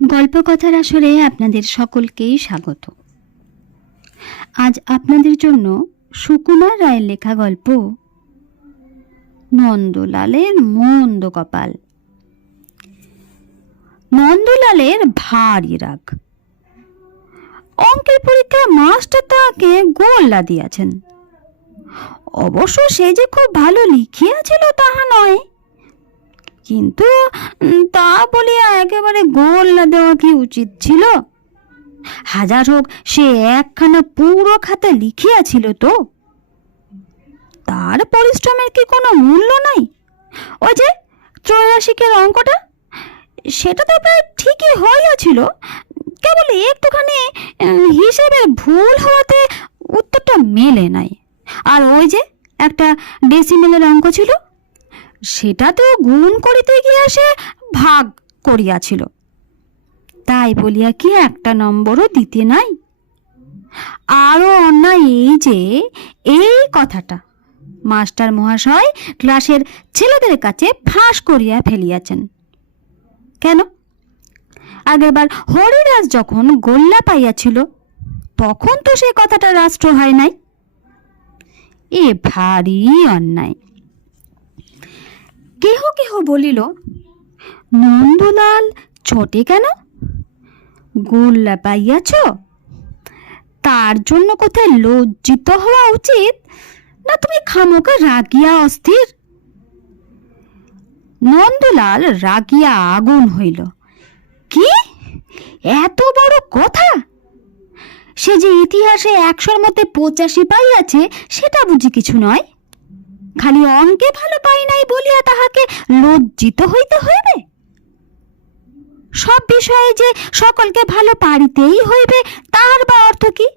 গল্পকথার আসরে আপনাদের সকলকেই স্বাগত। আজ আপনাদের জন্য সুকুমার রায়ের লেখা গল্প, নন্দলালের মন্দ কপাল। নন্দলালের ভারী রাগ। অঙ্কের পরীক্ষায় মাস্টার তাকে গোল্লা দিয়াছেন। অবশ্য সে যে খুব ভালো লিখিয়াছিল তাহা নয়। কিন্তু তা বলিয়া একেবারে গোল্লা দেওয়া কি উচিত ছিল? হাজার হোক সে একখানা পুরো খাতা লিখিয়াছিল তো। তার পরিশ্রমের কি কোনো মূল্য নাই? ওই যে ত্রৈরাশিকের অঙ্কটা? সেটা তো প্রায় ঠিকই হইয়াছিল। কেবল একটুখানি উম, হিসেবের ভুল হওয়াতে উত্তরটা মেলে নাই। আর ওই যে একটা ডেসিমেলের অঙ্ক ছিল? সেটাতেও গুণ করিতে গিয়া সে ভাগ করিয়াছিল। তাই বলিয়া কি একটা নম্বরও দিতে নাই? আরও অন্যায় এই যে, এই কথাটা মাস্টার মহাশয় ক্লাসের ছেলেদের কাছে ফাঁস করিয়া ফেলিয়াছেন। কেন? আগেরবার হরিদাস যখন গোল্লা পাইয়াছিল, তখন তো সে কথাটা রাষ্ট্র হয় নাই। এ ভারী অন্যায়। কেহ কেহ বলিল, নন্দলাল ছোটে কেন? গোল্লা পাইয়াছ? তার জন্য কোথায় লজ্জিত হওয়া উচিত? না তুমি খামোকা রাগিয়া অস্থির? নন্দলাল রাগিয়া আগুন হইল। কি? এত বড় কথা? সে যে ইতিহাসে একশোর মধ্যে পঁচাশি পাইয়াছে, সেটা বুঝি কিছু নয়? খালি অঙ্কে ভালো পাই নাই বলিয়া তাহাকে লজ্জিত হইতে হইবে? সব বিষয়ে যে সকলকে ভালো পারিতেই হইবে তার বা অর্থ কি?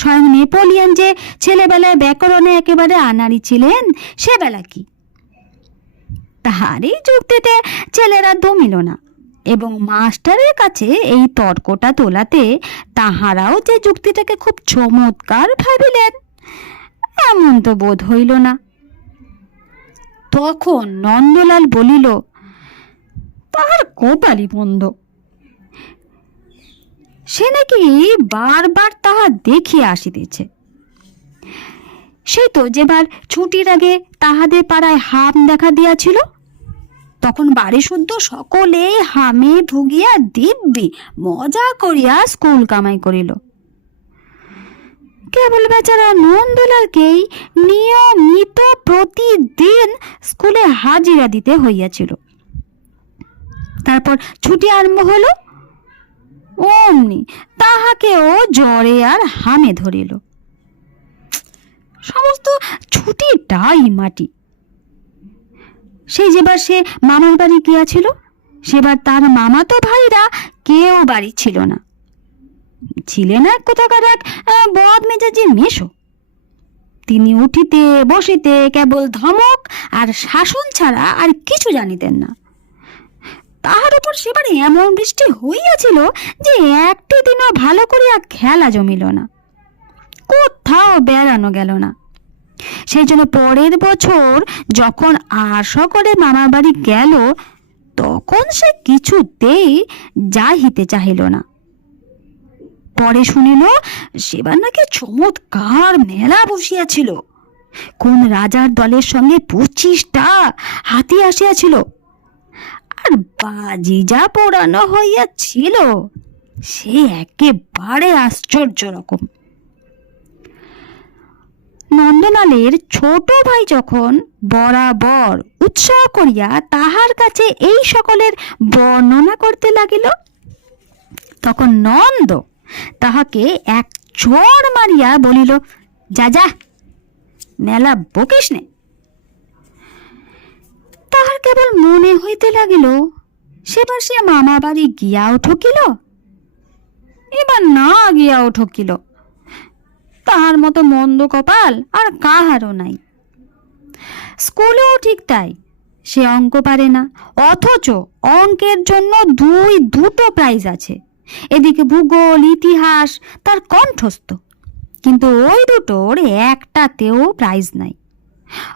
স্বয়ং নেপোলিয়ন যে ছেলেবেলায় ব্যাকরণে একেবারে আনাড়ি ছিলেন সে বেলা কি? তাহারই যুক্তিতে ছেলেরা দমিল না, এবং মাস্টারের কাছে এই তর্কটা তোলাতে তাহারাও যে যুক্তিটাকে খুব চমৎকার ভাবিলেন এমন তো বোধ হইল না। তখন নন্দলাল বলিল, তাহার কপালি বন্ধ। সে নাকি বারবার তাহা দেখিয়া আসিতেছে। সেই তো যেবার ছুটির আগে তাহাদের পাড়ায় হাম দেখা দিয়াছিল, তখন বাড়ি শুদ্ধ সকলে হামে ভুগিয়া দিব্যি মজা করিয়া স্কুল কামাই করিল। কেবল বেচারা নন্দলালকেই নিয়মিত প্রতিদিন স্কুলে হাজিরা দিতে হইয়াছিল। তারপর ছুটি আরম্ভ হলো। অমনি তাহাকেও জ্বরে আর হামে ধরিল। সমস্ত ছুটিটাই মাটি। সেই যেবার সে মামার বাড়ি গিয়াছিল, সেবার তার মামাতো ভাইরা কেউ বাড়ি ছিল না। ছিলেন এক কোথাকার এক বদ মেজাজি মেশো তিনি উঠিতে, বসিতে কেবল ধমক আর শাসন ছাড়া আর কিছু জানিতেন না। তাহার উপর সেবার এমন বৃষ্টি হইয়াছিল যে একটি দিনও ভালো করিয়া খেলা জমিল না। কোথাও বেড়ানো গেল না। সেই জন্য পরের বছর যখন আর সকলে মামার বাড়ি গেল, তখন সে কিছুতেই যাইতে চাহিল না। পরে শুনিল, সেবার নাকি চমৎকার মেলা বসিয়াছিল। কোন রাজার দলের সঙ্গে পঁচিশটা হাতি আসিয়াছিল। আর বাজি যা পোড়ানো হইয়াছিল, সে একেবারে আশ্চর্য রকম নন্দলালের ছোট ভাই যখন বরাবর উৎসাহ করিয়া তাহার কাছে এই সকলের বর্ণনা করতে লাগিল, তখন নন্দ তাহাকে এক চড় মারিয়া বলিল, যা যা মেলা বকিস নে। তাহার কেবল মনে হইতে লাগিল, সেবার সে মামা বাড়ি গিয়াও ঠকিল, এবার না গিয়াও ঠকিল। তাহার মতো মন্দ কপাল আর কাহারও নাই। স্কুলেও ঠিক তাই, সে অঙ্ক পারে না, অথচ অঙ্কের জন্য দুই দুটো প্রাইজ আছে। এদিকে ভূগোল, ইতিহাস, তার কণ্ঠস্থ। কিন্তু ওই দুটোর একটাতেও প্রাইজ নাই।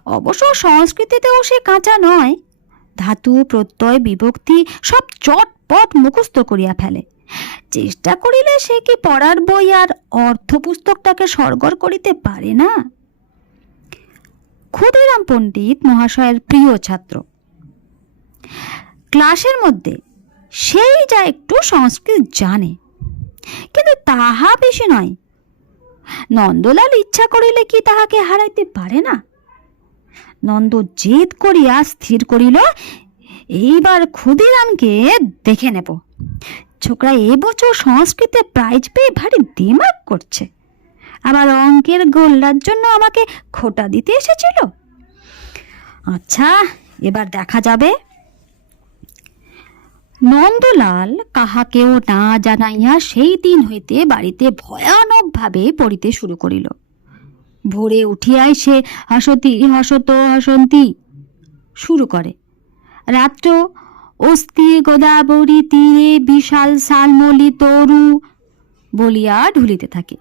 অবশ্য সংস্কৃতিতেও সে কাঁচা নয়। ধাতু, প্রত্যয়, বিভক্তি সব চটপট মুখস্থ করিয়া ফেলে। চেষ্টা করিলে সে কি পড়ার বই আর অর্থ পুস্তকটাকে সরগর করিতে পারে না? ক্ষুদিরাম পণ্ডিত মহাশয়ের প্রিয় ছাত্র। ক্লাসের মধ্যে সেই যা একটু সংস্কৃত জানে। কিন্তু তাহা বেশি নয়। নন্দলাল ইচ্ছা করিলে কি তাহাকে হারাইতে পারে না? নন্দ জেদ করিয়া স্থির করিল, এইবার ক্ষুদিরামকে দেখে নেব। ছোকরা এবছর সংস্কৃতে প্রাইজ পেয়ে ভারী দিমাগ করছে। আবার অঙ্কের গোল্লার জন্য আমাকে খোটা দিতে এসেছিল? আচ্ছা এবার দেখা যাবে। নন্দলাল কাহাকেও না জানাইয়া সেই দিন হইতে বাড়িতে ভয়ানকভাবে পড়িতে শুরু করিল। ভোরে উঠিয়াই সে হাসতি, হসত, হাসন্তি শুরু করে। রাত্র অস্থি গোদাবরী তীরে বিশাল শালমলি তরু বলিয়া ঢুলিতে থাকে।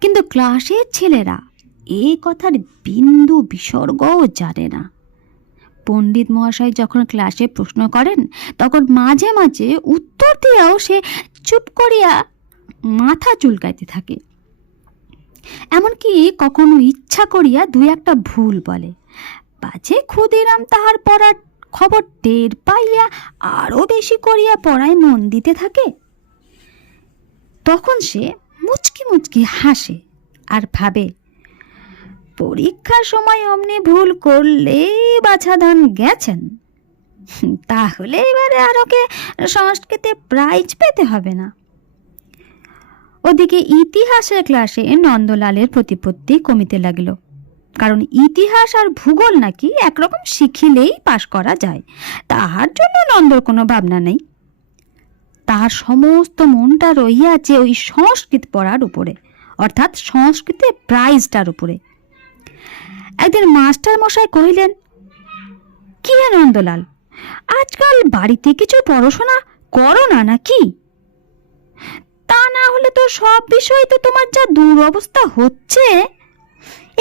কিন্তু ক্লাসের ছেলেরা এই কথার বিন্দু বিসর্গও জানে না। পণ্ডিত মহাশয় যখন ক্লাসে প্রশ্ন করেন, তখন মাঝে মাঝে উত্তর দিয়েও সে চুপ করিয়া মাথা চুলকাইতে থাকে। এমনকি কখনো ইচ্ছা করিয়া দুই একটা ভুল বলে। পাছে ক্ষুদিরাম তাহার পড়ার খবর টের পাইয়া আরও বেশি করিয়া পড়ায় মন দিতে থাকে। তখন সে মুচকি মুচকি হাসে আর ভাবে পরীক্ষার সময় অমনি ভুল করলে বাছাধন গেছেন। তাহলে এবারে আর ওকে সংস্কৃতে প্রাইজ পেতে হবে না। ওদিকে ইতিহাসের ক্লাসে নন্দলালের প্রতিপত্তি কমিতে লাগিল। কারণ ইতিহাস আর ভূগোল নাকি একরকম শিখিলেই পাশ করা যায়। তাহার জন্য নন্দর কোনো ভাবনা নেই। তাহার সমস্ত মনটা রহিয়াছে ওই সংস্কৃত পড়ার উপরে। অর্থাৎ সংস্কৃতে প্রাইজটার উপরে। একদিন মাস্টার মশাই কহিলেন, কি হে নন্দলাল আজকাল বাড়িতে কিছু পড়াশোনা করো না নাকি? তা না হলে তো সব বিষয়ে তো তোমার যা দুরবস্থা হচ্ছে,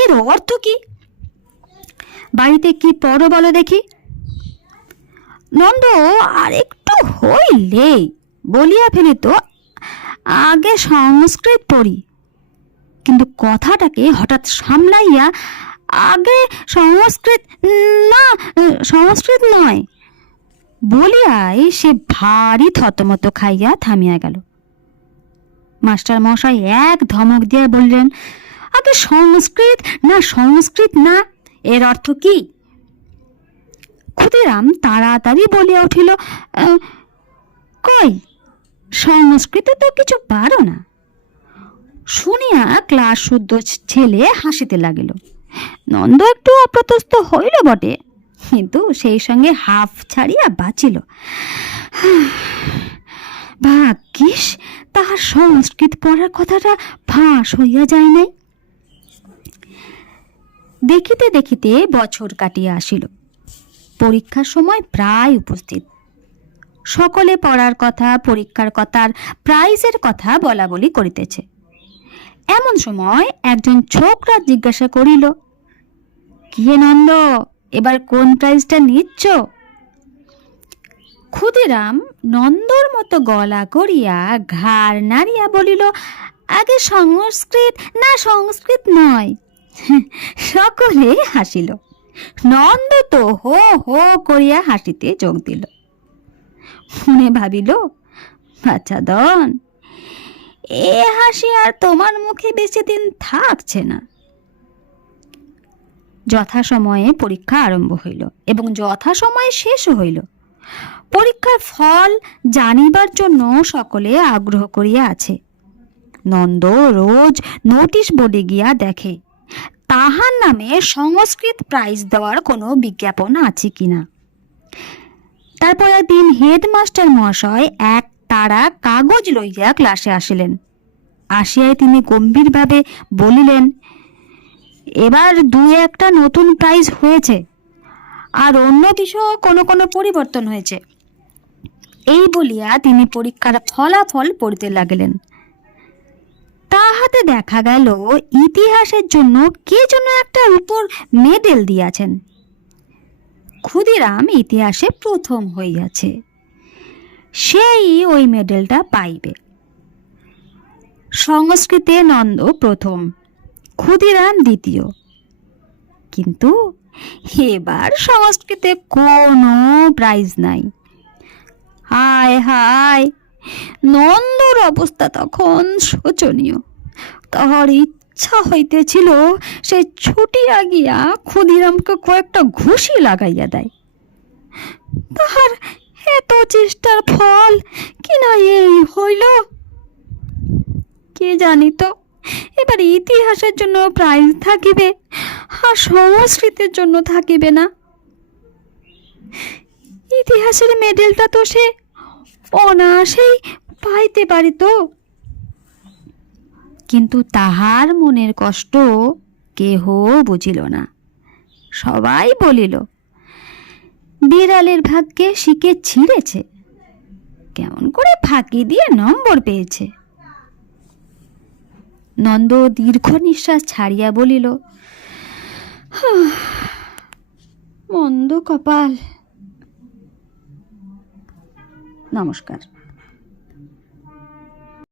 এর অর্থ কি? বাড়িতে কি পড়ো বলো দেখি? নন্দ আর একটু হইলে, বলিয়া ফেলিত, আগে সংস্কৃত পড়ি। কিন্তু কথাটাকে হঠাৎ সামলাইয়া আগে সংস্কৃত, না, সংস্কৃত নয়, বলিয়াই সে ভারী থতমত খাইয়া থামিয়া গেল। মাস্টার মশাই এক ধমক দিয়ে বললেন, আগে সংস্কৃত, না সংস্কৃত না, এর অর্থ কি? ক্ষুদিরাম তাড়াতাড়ি বলিয়া উঠিল কই, সংস্কৃত তো কিছু পারো না। শুনিয়া ক্লাস শুদ্ধ ছেলে হাসিতে লাগিল। নন্দ একটু অপ্রতস্ত হইল বটে, কিন্তু সেই সঙ্গে হাফ ছাড়িয়া বাঁচিল। ভাগ্যিস, তাহার সংস্কৃত পড়ার কথাটা ফাঁস হইয়া যায় নাই। দেখিতে দেখিতে বছর কাটিয়া আসিল। পরীক্ষার সময় প্রায় উপস্থিত। সকলে পড়ার কথা, পরীক্ষার কথার প্রাইজের কথা বলা বলি করিতেছে। এমন সময় একজন ছোকরা জিজ্ঞাসা করিল কি নন্দ, এবার কোন প্রাইজটা নিচ্ছ? ক্ষুদিরাম নন্দর মতো গলা করিয়া ঘাড় নাড়িয়া বলিল, আগে সংস্কৃত, না সংস্কৃত নয়। সকলে হাসিল। নন্দ তো হো হো করিয়া হাসিতে যোগ দিল। মনে ভাবিল আচ্ছা দন এ হাসি আর তোমার মুখে বেশি দিন থাকছে না। যথাসময়ে পরীক্ষা আরম্ভ হইল এবং যথাসময়ে শেষ হইল। পরীক্ষার ফল জানিবার জন্য সকলে আগ্রহ করিয়া আছে। নন্দ রোজ নোটিশ বোর্ডে গিয়া দেখে, তাহার নামে সংস্কৃত প্রাইজ দেওয়ার কোনো বিজ্ঞাপন আছে কিনা। তারপর একদিন হেডমাস্টার মহাশয় এক তারা কাগজ লইয়া ক্লাসে আসিলেন। আসিয়াই তিনি গম্ভীরভাবে বলিলেন, এবার দুই একটা নতুন প্রাইজ হয়েছে, আর অন্য বিষয়ে কোনো কোনো পরিবর্তন হয়েছে। এই বলিয়া তিনি পরীক্ষার ফলাফল পড়তে লাগলেন। তাহাতে দেখা গেল, ইতিহাসের জন্য কে যেন একটা উপর মেডেল দিয়াছেন। ক্ষুদিরাম ইতিহাসে প্রথম হইয়াছে। সেই ওই মেডেলটা পাইবে। সংস্কৃতে নন্দ প্রথম, ক্ষুদিরাম দ্বিতীয়। কিন্তু এবার সংস্কৃতে কোনো প্রাইজ নাই। হায় হায়, নন্দর অবস্থা তখন শোচনীয়। তাহার ইচ্ছা হইতেছিল সে ছুটিয়া গিয়া ক্ষুদিরামকে কয়েকটা ঘুষি লাগাইয়া দেয়। তাহার এত চেষ্টার ফল কি না এই হইল? কে জানি তো, এবার ইতিহাসের জন্য প্রাইজ থাকিবে, আর সংস্কৃতের জন্য থাকিবে না। ইতিহাসের মেডেলটা তো সে অনায়াসেই পাইতে পারিত কিন্তু তাহার মনের কষ্ট কেহ বুঝিল না। সবাই বলিল বিড়ালের ভাগ্যে শিকে ছিঁড়েছে। কেমন করে ফাঁকি দিয়ে নম্বর পেয়েছে। নন্দ দীর্ঘ নিঃশ্বাস ছাড়িয়া বলিল "হাহ, মন্দ কপাল। নমস্কার।